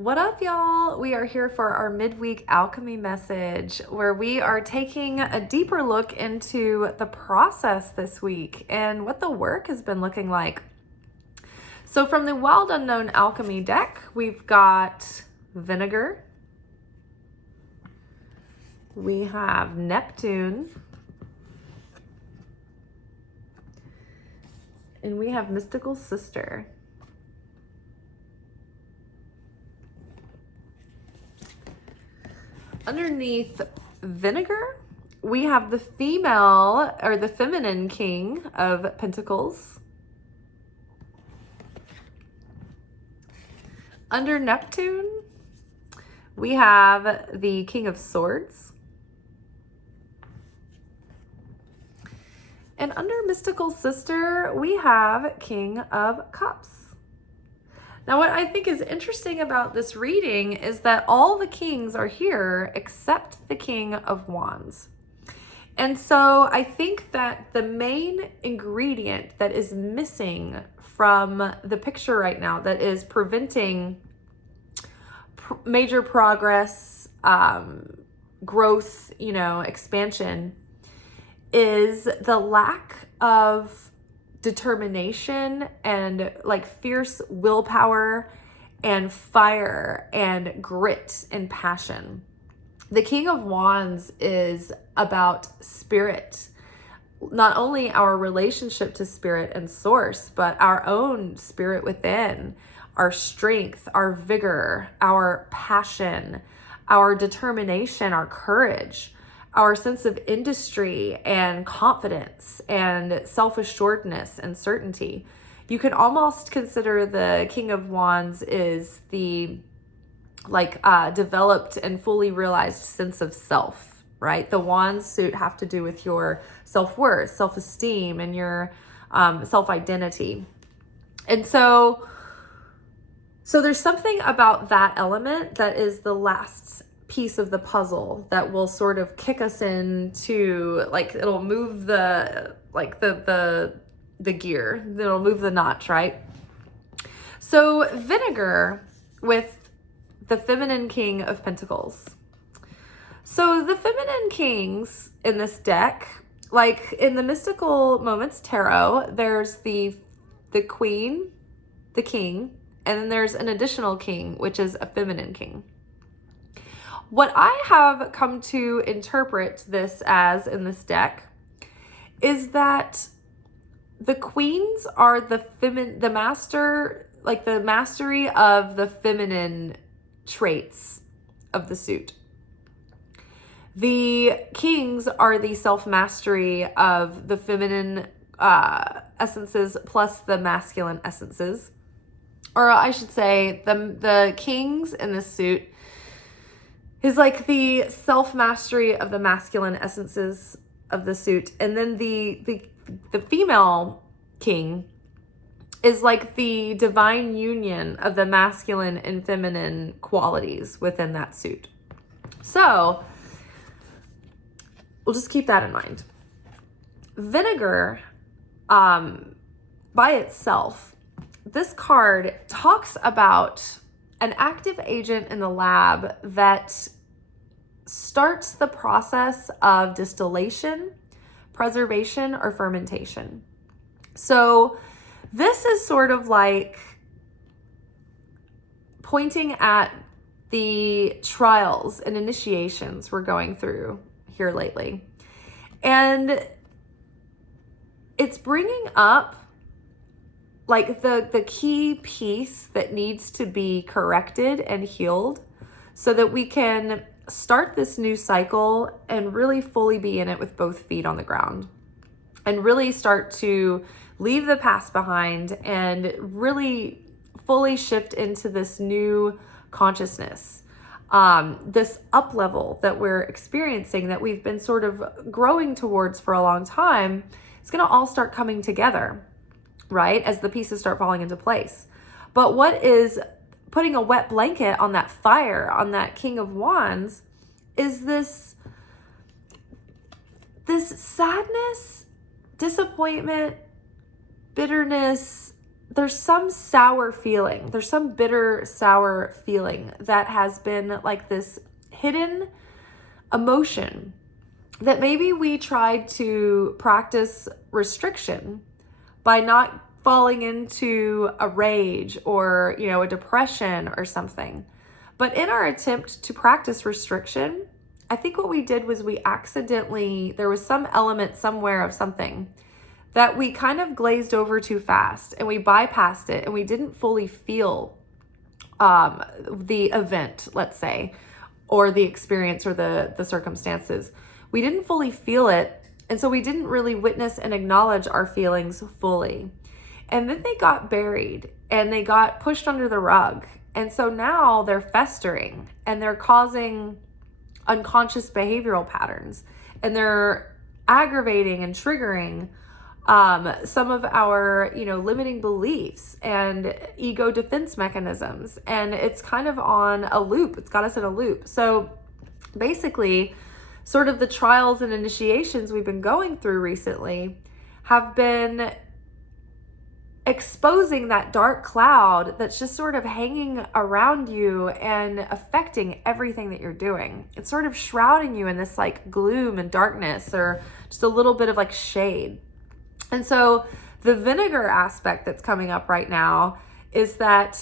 What up, y'all? We are here for our midweek alchemy message where we are taking a deeper look into the process this week and what the work has been looking like. So from the Wild Unknown Alchemy deck, we've got Vinegar, we have Neptune, and we have Mystical Sister. Underneath Vinegar, we have the female or the feminine king of pentacles. Under Neptune, we have the king of swords. And under Mystical Sister, we have king of cups. Now, what I think is interesting about this reading is that all the kings are here except the King of Wands. And so I think that the main ingredient that is missing from the picture right now that is preventing major progress, growth, expansion is the lack of determination and fierce willpower and fire and grit and passion. The King of Wands is about spirit, not only our relationship to spirit and source, but our own spirit within, our strength, our vigor, our passion, our determination, our courage, our sense of industry and confidence and self-assuredness and certainty. You can almost consider the King of Wands is the developed and fully realized sense of self, right? The Wands suit have to do with your self-worth, self-esteem, and your self-identity. And so there's something about that element that is the last piece of the puzzle that will sort of kick us into, it'll move the gear, it'll move the notch, right? So Vinegar with the feminine king of pentacles. So the feminine kings in this deck, like in the Mystical Moments Tarot, there's the queen, the king, and then there's an additional king, which is a feminine king. What I have come to interpret this as in this deck is that the queens are the mastery of the feminine traits of the suit. The kings are the self-mastery of the feminine essences plus the masculine essences. Or I should say the kings in this suit is like the self-mastery of the masculine essences of the suit. And then the female king is like the divine union of the masculine and feminine qualities within that suit. So we'll just keep that in mind. Vinegar, by itself, this card talks about an active agent in the lab that starts the process of distillation, preservation, or fermentation. So this is sort of like pointing at the trials and initiations we're going through here lately. And it's bringing up the key piece that needs to be corrected and healed so that we can start this new cycle and really fully be in it with both feet on the ground and really start to leave the past behind and really fully shift into this new consciousness. This up level that we're experiencing that we've been sort of growing towards for a long time is going to all start coming together, right? As the pieces start falling into place. But what is putting a wet blanket on that fire, on that King of Wands, is this sadness, disappointment, bitterness, there's some sour feeling. There's some bitter, sour feeling that has been like this hidden emotion that maybe we tried to practice restriction by not falling into a rage or, a depression or something. But in our attempt to practice restriction, I think what we did was there was some element somewhere of something that we kind of glazed over too fast, and we bypassed it, and we didn't fully feel the event, let's say, or the experience or the circumstances. We didn't fully feel it, and so we didn't really witness and acknowledge our feelings fully. And then they got buried, and they got pushed under the rug. And so now they're festering, and they're causing unconscious behavioral patterns, and they're aggravating and triggering some of our, limiting beliefs and ego defense mechanisms. And it's kind of on a loop. It's got us in a loop. So basically, sort of the trials and initiations we've been going through recently have been exposing that dark cloud that's just sort of hanging around you and affecting everything that you're doing. It's sort of shrouding you in this like gloom and darkness, or just a little bit of like shade. And so the vinegar aspect that's coming up right now is that,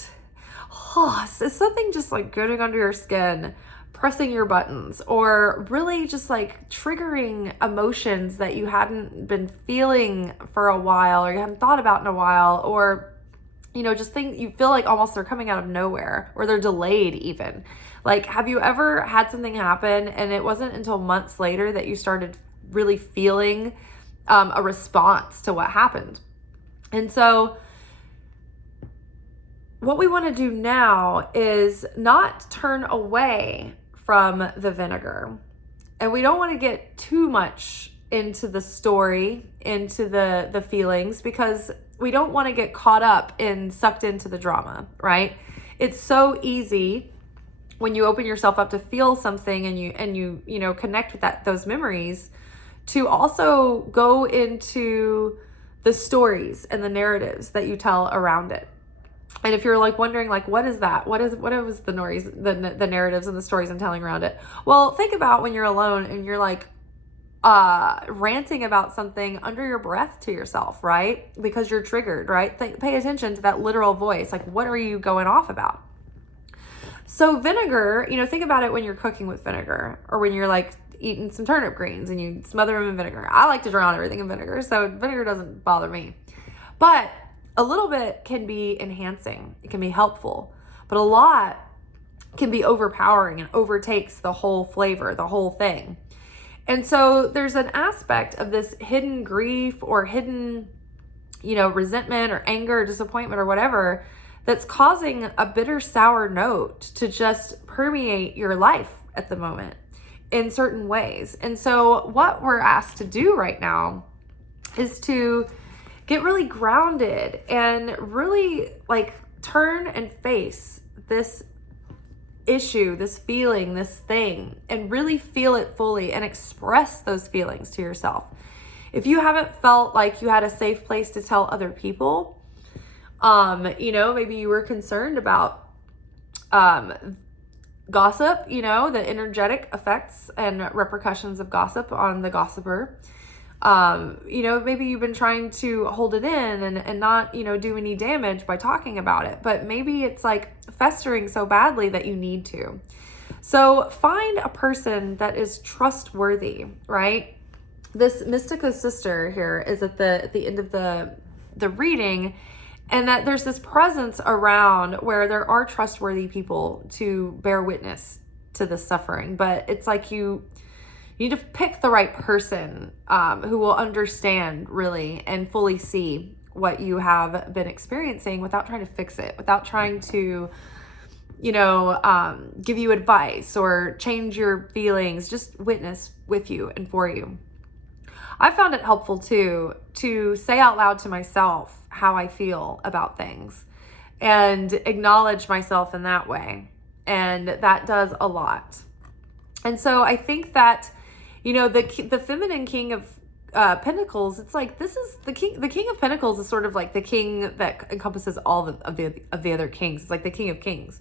it's something just like getting under your skin, pressing your buttons, or really just like triggering emotions that you hadn't been feeling for a while, or you hadn't thought about in a while, or, just things you feel like almost they're coming out of nowhere, or they're delayed even. Like, have you ever had something happen and it wasn't until months later that you started really feeling a response to what happened? And so what we want to do now is not turn away from the vinegar. And we don't want to get too much into the story, into the feelings, because we don't want to get caught up and sucked into the drama, right? It's so easy when you open yourself up to feel something and you connect with those memories, to also go into the stories and the narratives that you tell around it. And if you're like wondering, like, what is that? What was the noise, the narratives and the stories I'm telling around it? Well, think about when you're alone and you're like ranting about something under your breath to yourself, right? Because you're triggered, right? Pay attention to that literal voice. Like, what are you going off about? So vinegar, think about it when you're cooking with vinegar, or when you're like eating some turnip greens and you smother them in vinegar. I like to drown everything in vinegar, so vinegar doesn't bother me. But a little bit can be enhancing. It can be helpful. But a lot can be overpowering and overtakes the whole flavor, the whole thing. And so there's an aspect of this hidden grief or hidden, resentment or anger or disappointment or whatever that's causing a bitter, sour note to just permeate your life at the moment in certain ways. And so what we're asked to do right now is to get really grounded and really like turn and face this issue, this feeling, this thing, and really feel it fully and express those feelings to yourself. If you haven't felt like you had a safe place to tell other people, maybe you were concerned about gossip, the energetic effects and repercussions of gossip on the gossiper. Maybe you've been trying to hold it in and not, do any damage by talking about it, but maybe it's like festering so badly that you need to. So find a person that is trustworthy, right? This Mystical Sister here is at the end of the reading, and that there's this presence around where there are trustworthy people to bear witness to the suffering, but it's like you need to pick the right person who will understand really and fully see what you have been experiencing without trying to fix it, without trying to, give you advice or change your feelings, just witness with you and for you. I found it helpful too to say out loud to myself how I feel about things and acknowledge myself in that way. And that does a lot. And so I think that, the feminine king of Pentacles, it's like, this is the king of Pentacles is sort of like the king that encompasses all of the other kings. It's like the King of Kings.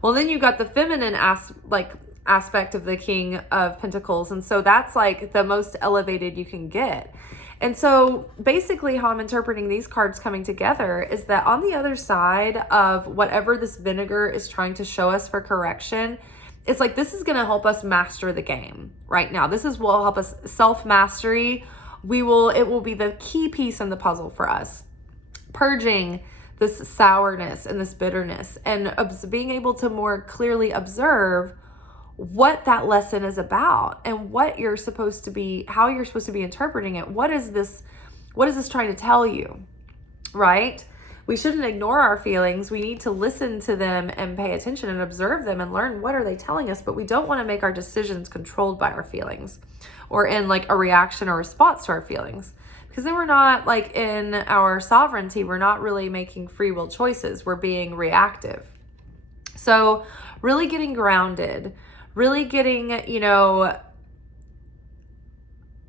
Well, then you got the feminine aspect of the King of Pentacles, and so that's like the most elevated you can get. And so basically how I'm interpreting these cards coming together is that on the other side of whatever this vinegar is trying to show us for correction, it's like, this is going to help us master the game right now. This will help us self-mastery. It will be the key piece in the puzzle for us. Purging this sourness and this bitterness, and being able to more clearly observe what that lesson is about and what you're supposed to be, how you're supposed to be interpreting it. What is this trying to tell you, right? We shouldn't ignore our feelings. We need to listen to them and pay attention and observe them and learn, what are they telling us? But we don't want to make our decisions controlled by our feelings or in like a reaction or response to our feelings, because then we're not like in our sovereignty. We're not really making free will choices. We're being reactive. So really getting grounded, really getting,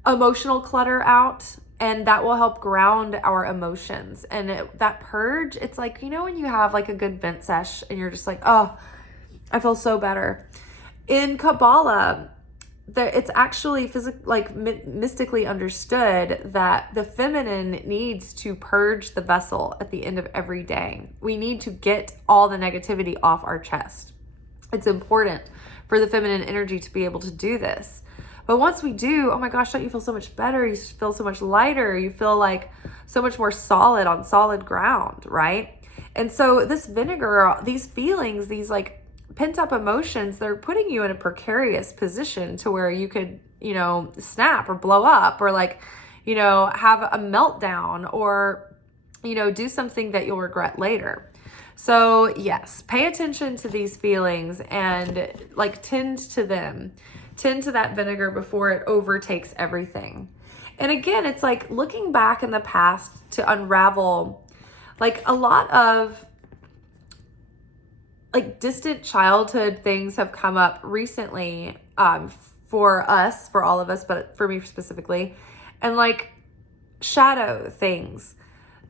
emotional clutter out, and that will help ground our emotions. And that purge, it's like, when you have like a good vent sesh and you're just like, oh, I feel so better. In Kabbalah, it's actually mystically understood that the feminine needs to purge the vessel at the end of every day. We need to get all the negativity off our chest. It's important for the feminine energy to be able to do this. But once we do, oh my gosh, don't you feel so much better? You feel so much lighter. You feel like so much more solid on solid ground, right? And so this vinegar, these feelings, these like pent up emotions, they're putting you in a precarious position to where you could, snap or blow up or like, have a meltdown or, do something that you'll regret later. So yes, pay attention to these feelings and like tend to them. Tend to that vinegar before it overtakes everything. And again, it's like looking back in the past to unravel like a lot of like distant childhood things have come up recently for us, for all of us, but for me specifically, and like shadow things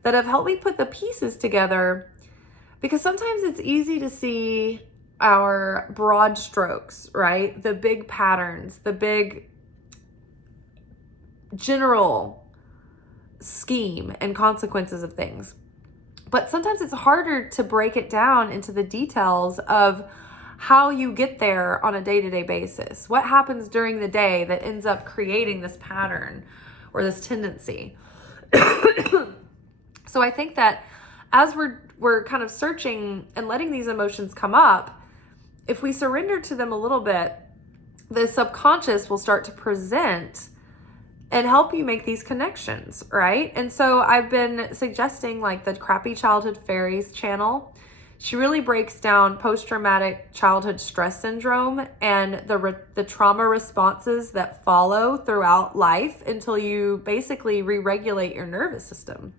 that have helped me put the pieces together, because sometimes it's easy to see our broad strokes, right? The big patterns, the big general scheme and consequences of things. But sometimes it's harder to break it down into the details of how you get there on a day-to-day basis. What happens during the day that ends up creating this pattern or this tendency? So I think that as we're kind of searching and letting these emotions come up, if we surrender to them a little bit, the subconscious will start to present and help you make these connections, right? And so I've been suggesting like the Crappy Childhood Fairies channel. She really breaks down post-traumatic childhood stress syndrome and the trauma responses that follow throughout life until you basically re-regulate your nervous system.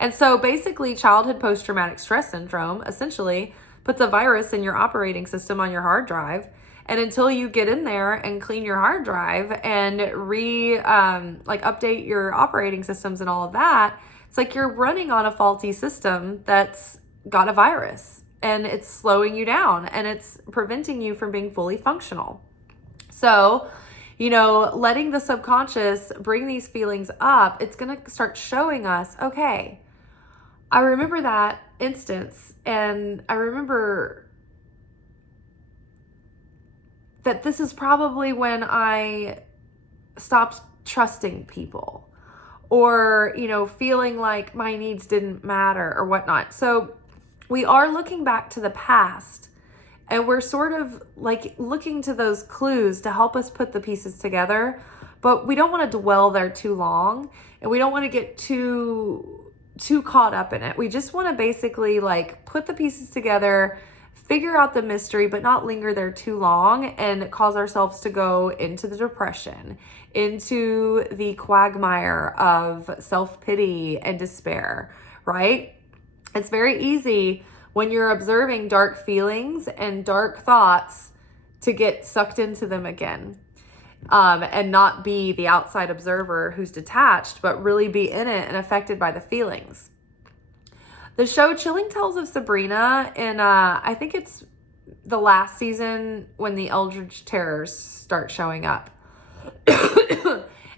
And so basically childhood post-traumatic stress syndrome essentially puts a virus in your operating system on your hard drive. And until you get in there and clean your hard drive and update your operating systems and all of that, it's like you're running on a faulty system that's got a virus, and it's slowing you down and it's preventing you from being fully functional. So, letting the subconscious bring these feelings up, it's going to start showing us, okay, I remember that instance, and I remember that this is probably when I stopped trusting people or, feeling like my needs didn't matter or whatnot. So we are looking back to the past, and we're sort of like looking to those clues to help us put the pieces together, but we don't want to dwell there too long, and we don't want to get too caught up in it. We just want to basically like put the pieces together, figure out the mystery, but not linger there too long and cause ourselves to go into the depression, into the quagmire of self-pity and despair, right? It's very easy when you're observing dark feelings and dark thoughts to get sucked into them again. and not be the outside observer who's detached, but really be in it and affected by the feelings. The show Chilling Tales of Sabrina, in I think it's the last season when the Eldritch Terrors start showing up.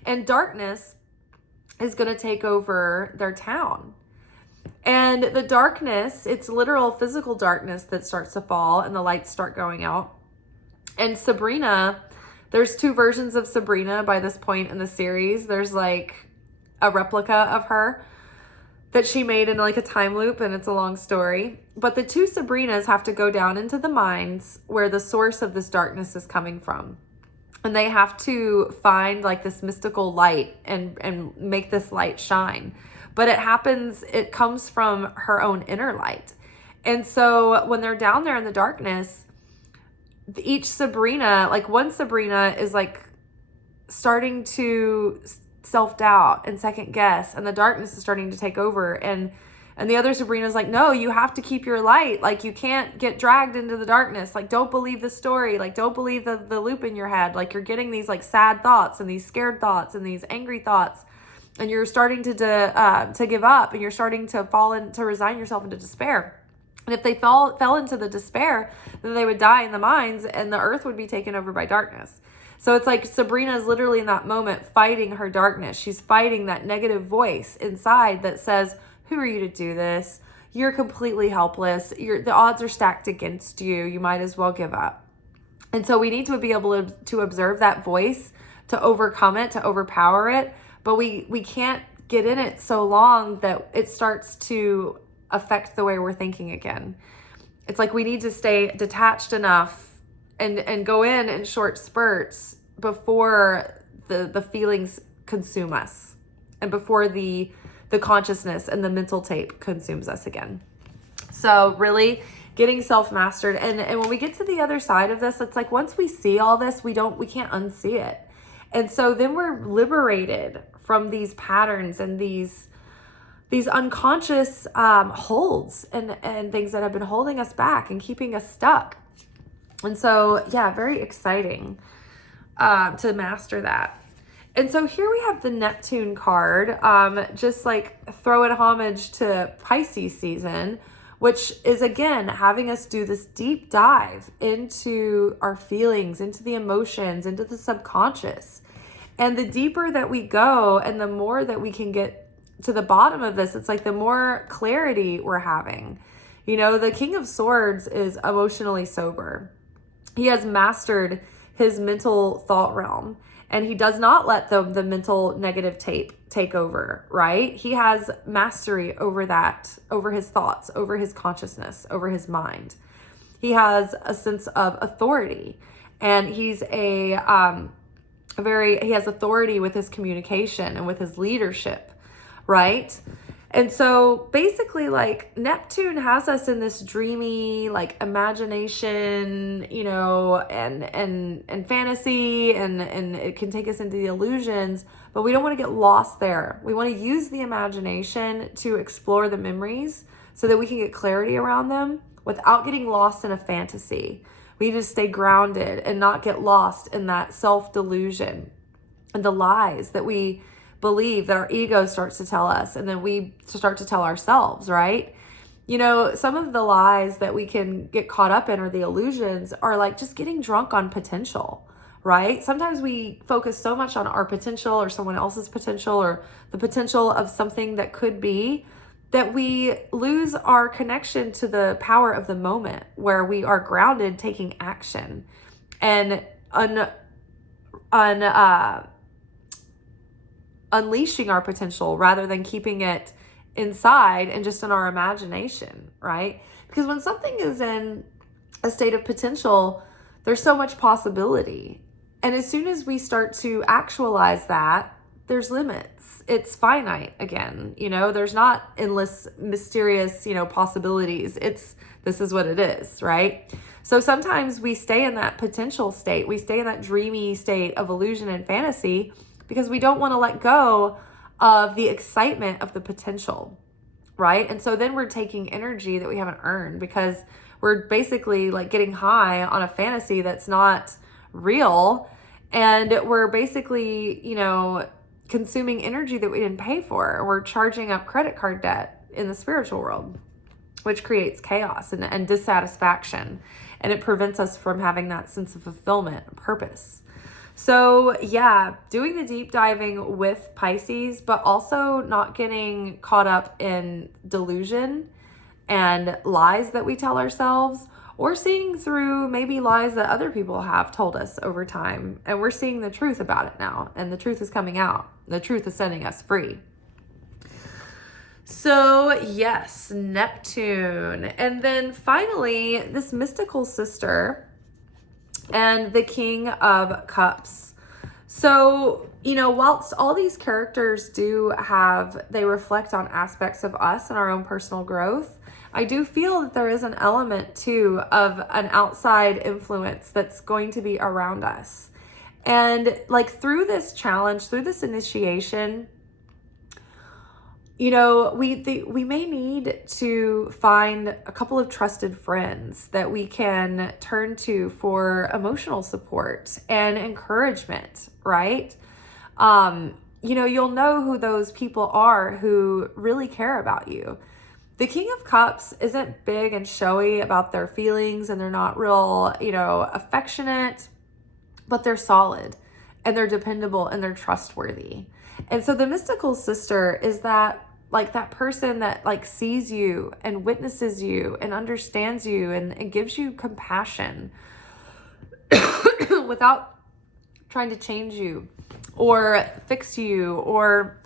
And darkness is going to take over their town. And the darkness, it's literal physical darkness that starts to fall and the lights start going out. And Sabrina, there's 2 versions of Sabrina by this point in the series. There's like a replica of her that she made in like a time loop, and it's a long story. But the 2 Sabrinas have to go down into the mines where the source of this darkness is coming from. And they have to find like this mystical light and make this light shine. But it comes from her own inner light. And so when they're down there in the darkness, each Sabrina, like one Sabrina is like starting to self-doubt and second guess, and the darkness is starting to take over. And the other Sabrina's like, no, you have to keep your light. Like, you can't get dragged into the darkness. Like, don't believe the story. Like, don't believe the loop in your head. Like, you're getting these like sad thoughts and these scared thoughts and these angry thoughts. And you're starting to give up, and you're starting to resign yourself into despair. And if they fell into the despair, then they would die in the mines, and the earth would be taken over by darkness. So it's like Sabrina is literally in that moment fighting her darkness. She's fighting that negative voice inside that says, who are you to do this? You're completely helpless. The odds are stacked against you. You might as well give up. And so we need to be able to observe that voice, to overcome it, to overpower it. But we can't get in it so long that it starts to affect the way we're thinking again. It's like we need to stay detached enough and go in short spurts before the feelings consume us, and before the consciousness and the mental tape consumes us again. So really getting self-mastered. And when we get to the other side of this, it's like once we see all this, we can't unsee it. And so then we're liberated from these patterns and these unconscious holds and things that have been holding us back and keeping us stuck. And so, yeah, very exciting to master that. And so here we have the Neptune card, just like throwing homage to Pisces season, which is, again, having us do this deep dive into our feelings, into the emotions, into the subconscious. And the deeper that we go and the more that we can get to the bottom of this, it's like the more clarity we're having. You know, the King of Swords is emotionally sober. He has mastered his mental thought realm, and he does not let the mental negative tape take over, right? He has mastery over that, over his thoughts, over his consciousness, over his mind. He has a sense of authority, and he has authority with his communication and with his leadership, right? And so basically, like, Neptune has us in this dreamy, like, imagination, you know, and fantasy, and it can take us into the illusions, but we don't want to get lost there. We want to use the imagination to explore the memories so that we can get clarity around them without getting lost in a fantasy. We need to stay grounded and not get lost in that self-delusion and the lies that we believe, that our ego starts to tell us, and then we start to tell ourselves, right? You know, some of the lies that we can get caught up in, or the illusions, are like just getting drunk on potential, right? Sometimes we focus so much on our potential or someone else's potential or the potential of something that could be, that we lose our connection to the power of the moment, where we are grounded, taking action and unleashing our potential rather than keeping it inside and just in our imagination, right? Because when something is in a state of potential, there's so much possibility. And as soon as we start to actualize that, there's limits. It's finite again. You know, there's not endless, mysterious, you know, possibilities. This is what it is, right? So sometimes we stay in that potential state. We stay in that dreamy state of illusion and fantasy because we don't want to let go of the excitement of the potential, right? And so then we're taking energy that we haven't earned because we're basically like getting high on a fantasy that's not real. And we're basically, consuming energy that we didn't pay for. We're charging up credit card debt in the spiritual world, which creates chaos and dissatisfaction. And it prevents us from having that sense of fulfillment, purpose. So yeah, doing the deep diving with Pisces, but also not getting caught up in delusion and lies that we tell ourselves, or seeing through maybe lies that other people have told us over time. And we're seeing the truth about it now. And the truth is coming out. The truth is setting us free. So yes, Neptune. And then finally, this mystical sister and the King of Cups. So, whilst all these characters they reflect on aspects of us and our own personal growth, I do feel that there is an element too of an outside influence that's going to be around us. And like through this challenge, through this initiation, we may need to find a couple of trusted friends that we can turn to for emotional support and encouragement, right? You'll know who those people are who really care about you. The King of Cups isn't big and showy about their feelings, and they're not real, affectionate, but they're solid and they're dependable and they're trustworthy. And so the mystical sister is that person that sees you and witnesses you and understands you and gives you compassion without trying to change you or fix you or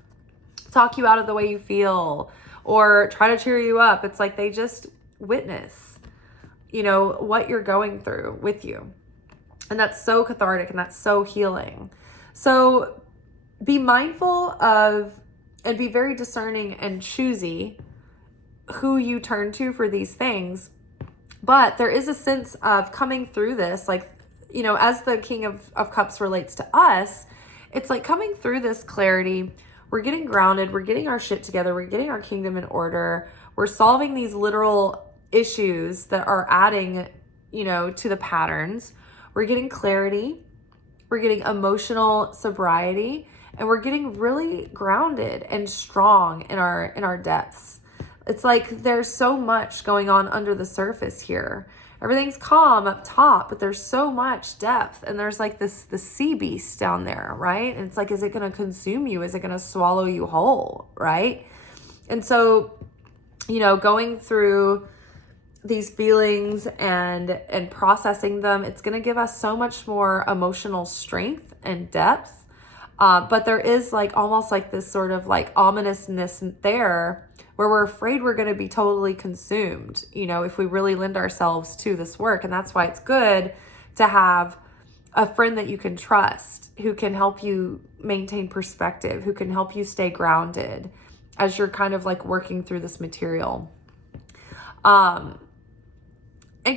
talk you out of the way you feel or try to cheer you up. It's like they just witness, what you're going through with you. And that's so cathartic and that's so healing. So be mindful of and be very discerning and choosy who you turn to for these things. But there is a sense of coming through this, as the King of Cups relates to us, it's like coming through this clarity. We're getting grounded. We're getting our shit together. We're getting our kingdom in order. We're solving these literal issues that are adding, to the patterns. We're getting clarity. We're getting emotional sobriety. And we're getting really grounded and strong in our depths. It's like there's so much going on under the surface here. Everything's calm up top, but there's so much depth. And there's the sea beast down there, right? And it's like, is it going to consume you? Is it going to swallow you whole, right? And so, going through these feelings and processing them, it's going to give us so much more emotional strength and depth. But there is almost this sort of ominousness there where we're afraid we're going to be totally consumed, if we really lend ourselves to this work. And that's why it's good to have a friend that you can trust who can help you maintain perspective, who can help you stay grounded as you're kind of working through this material. And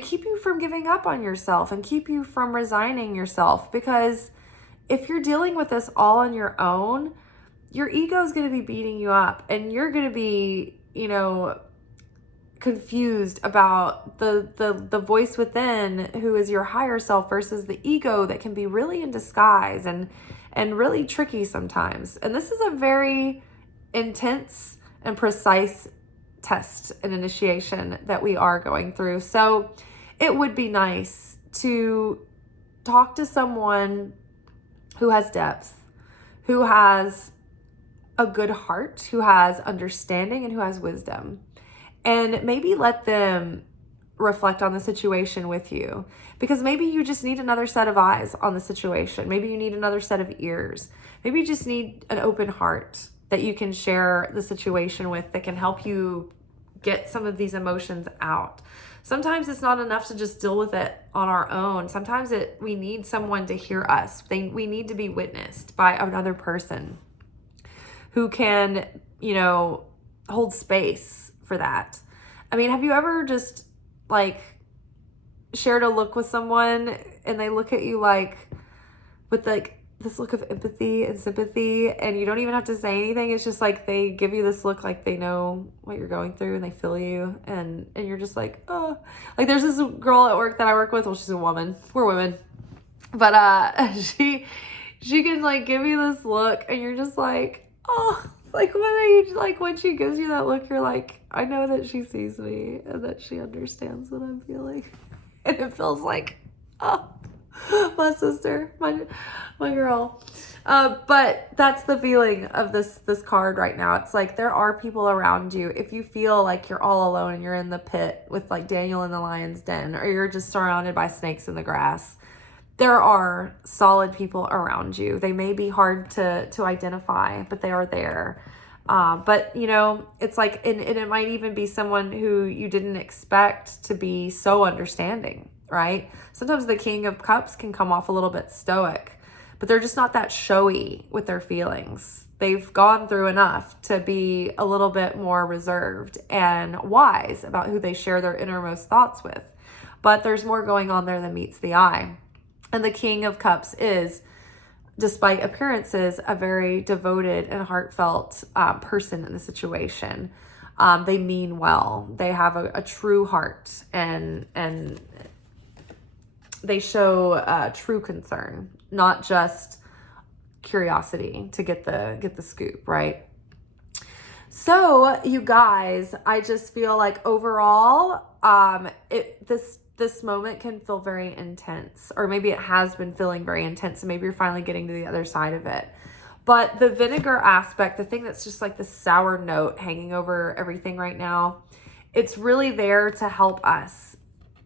keep you from giving up on yourself and keep you from resigning yourself, because if you're dealing with this all on your own, your ego is going to be beating you up and you're going to be, confused about the voice within who is your higher self versus the ego that can be really in disguise and really tricky sometimes. And this is a very intense and precise test and initiation that we are going through. So it would be nice to talk to someone who has depth, who has a good heart, who has understanding, and who has wisdom. And maybe let them reflect on the situation with you, because maybe you just need another set of eyes on the situation. Maybe you need another set of ears. Maybe you just need an open heart that you can share the situation with, that can help you get some of these emotions out. Sometimes it's not enough to just deal with it on our own. Sometimes we need someone to hear us. We need to be witnessed by another person who can, hold space for that. I mean, have you ever just shared a look with someone and they look at you with this look of empathy and sympathy, and you don't even have to say anything? It's just they give you this look they know what you're going through and they feel you, and you're just oh. There's this girl at work that I work with. Well, she's a woman. We're women. But she can like give you this look and you're just like, oh, like when when she gives you that look, you're like, I know that she sees me and that she understands what I'm feeling. And it feels like, oh, my sister, my girl. But that's the feeling of this card right now. It's like there are people around you. If you feel like you're all alone and you're in the pit with like Daniel in the lion's den, or you're just surrounded by snakes in the grass, there are solid people around you. They may be hard to identify, but they are there. But you know, it's like, and it might even be someone who you didn't expect to be so understanding, right? Sometimes the King of Cups can come off a little bit stoic, but they're just not that showy with their feelings. They've gone through enough to be a little bit more reserved and wise about who they share their innermost thoughts with. But there's more going on there than meets the eye. And the King of Cups is, despite appearances, a very devoted and heartfelt person in the situation. They mean well. They have a true heart, and they show true concern, not just curiosity to get the scoop, right? So you guys, I just feel like overall, this moment can feel very intense, or maybe it has been feeling very intense, and maybe you're finally getting to the other side of it. But the vinegar aspect, the thing that's just like the sour note hanging over everything right now, it's really there to help us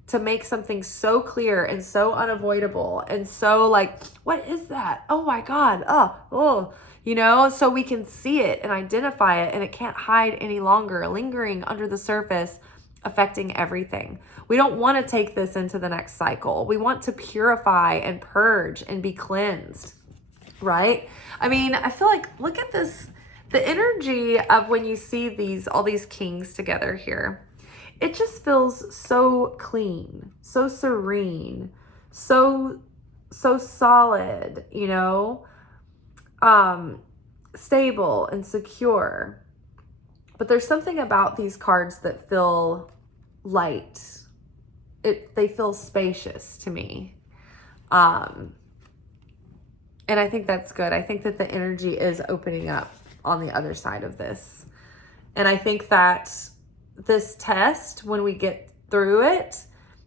to make something so clear and so unavoidable and so like, what is that? Oh my God. Oh, you know, so we can see it and identify it, and it can't hide any longer, lingering under the surface, affecting everything. We don't want to take this into the next cycle. We want to purify and purge and be cleansed, right? I mean, I feel like, look at this, the energy of when you see all these kings together here. It just feels so clean, so serene, so solid, you know, stable and secure. But there's something about these cards that feel light. They feel spacious to me. And I think that's good. I think that the energy is opening up on the other side of this. And I think that this test, when we get through it,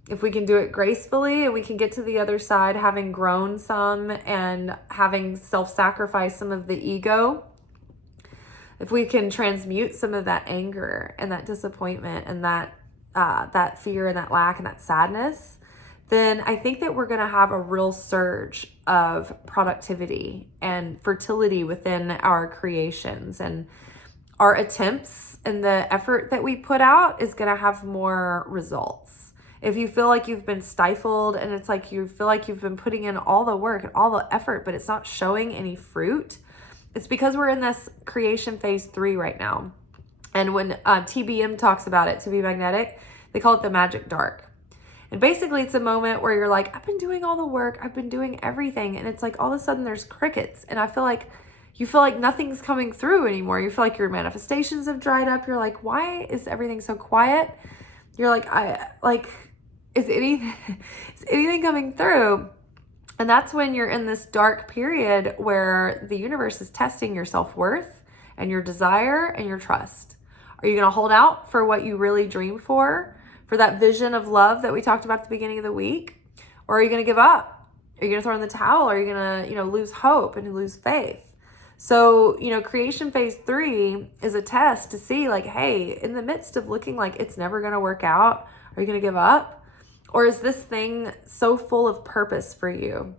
if we can do it gracefully and we can get to the other side having grown some and having self-sacrificed some of the ego, if we can transmute some of that anger and that disappointment and that fear and that lack and that sadness, then I think that we're going to have a real surge of productivity and fertility within our creations, and our attempts and the effort that we put out is going to have more results. If you feel like you've been stifled and it's like you feel like you've been putting in all the work and all the effort, but it's not showing any fruit, it's because we're in this creation phase 3 right now. And when TBM talks about it, to be magnetic, they call it the magic dark. And basically it's a moment where you're like, I've been doing all the work, I've been doing everything, and it's like all of a sudden there's crickets, and you feel like nothing's coming through anymore. You feel like your manifestations have dried up. You're like, why is everything so quiet? You're like, is anything coming through? And that's when you're in this dark period where the universe is testing your self-worth and your desire and your trust. Are you going to hold out for what you really dream for that vision of love that we talked about at the beginning of the week? Or are you going to give up? Are you going to throw in the towel? Are you going to, lose hope and lose faith? So, creation phase 3 is a test to see like, hey, in the midst of looking like it's never going to work out, are you going to give up? Or is this thing so full of purpose for you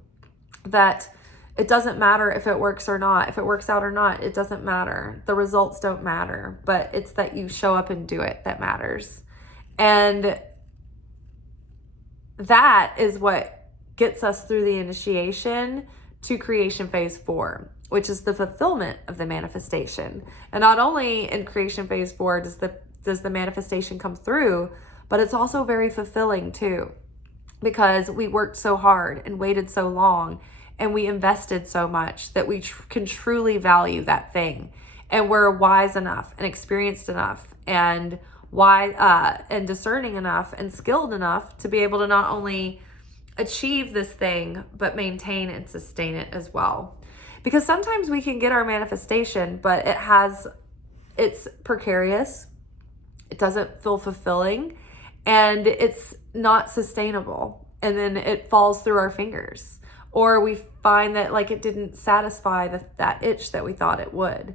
that it doesn't matter if it works or not, if it works out or not, it doesn't matter. The results don't matter, but it's that you show up and do it that matters. And that is what gets us through the initiation to creation phase 4, which is the fulfillment of the manifestation. And not only in creation phase 4 does the manifestation come through, but it's also very fulfilling too, because we worked so hard and waited so long and we invested so much that we can truly value that thing. And we're wise enough and experienced enough and discerning enough and skilled enough to be able to not only achieve this thing, but maintain and sustain it as well. Because sometimes we can get our manifestation, but it's precarious. It doesn't feel fulfilling, and it's not sustainable. And then it falls through our fingers, or we find that like it didn't satisfy that itch that we thought it would.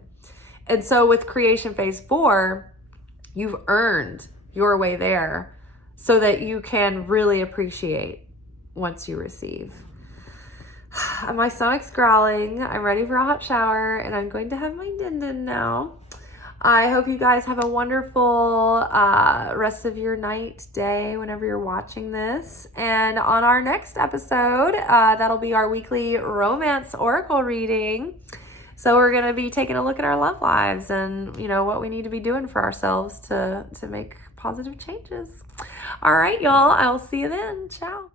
And so with creation phase 4, you've earned your way there so that you can really appreciate once you receive. My stomach's growling. I'm ready for a hot shower, and I'm going to have my din-din now. I hope you guys have a wonderful rest of your night, day, whenever you're watching this. And on our next episode, that'll be our weekly romance oracle reading. So we're going to be taking a look at our love lives and, what we need to be doing for ourselves to make positive changes. All right, y'all. I'll see you then. Ciao.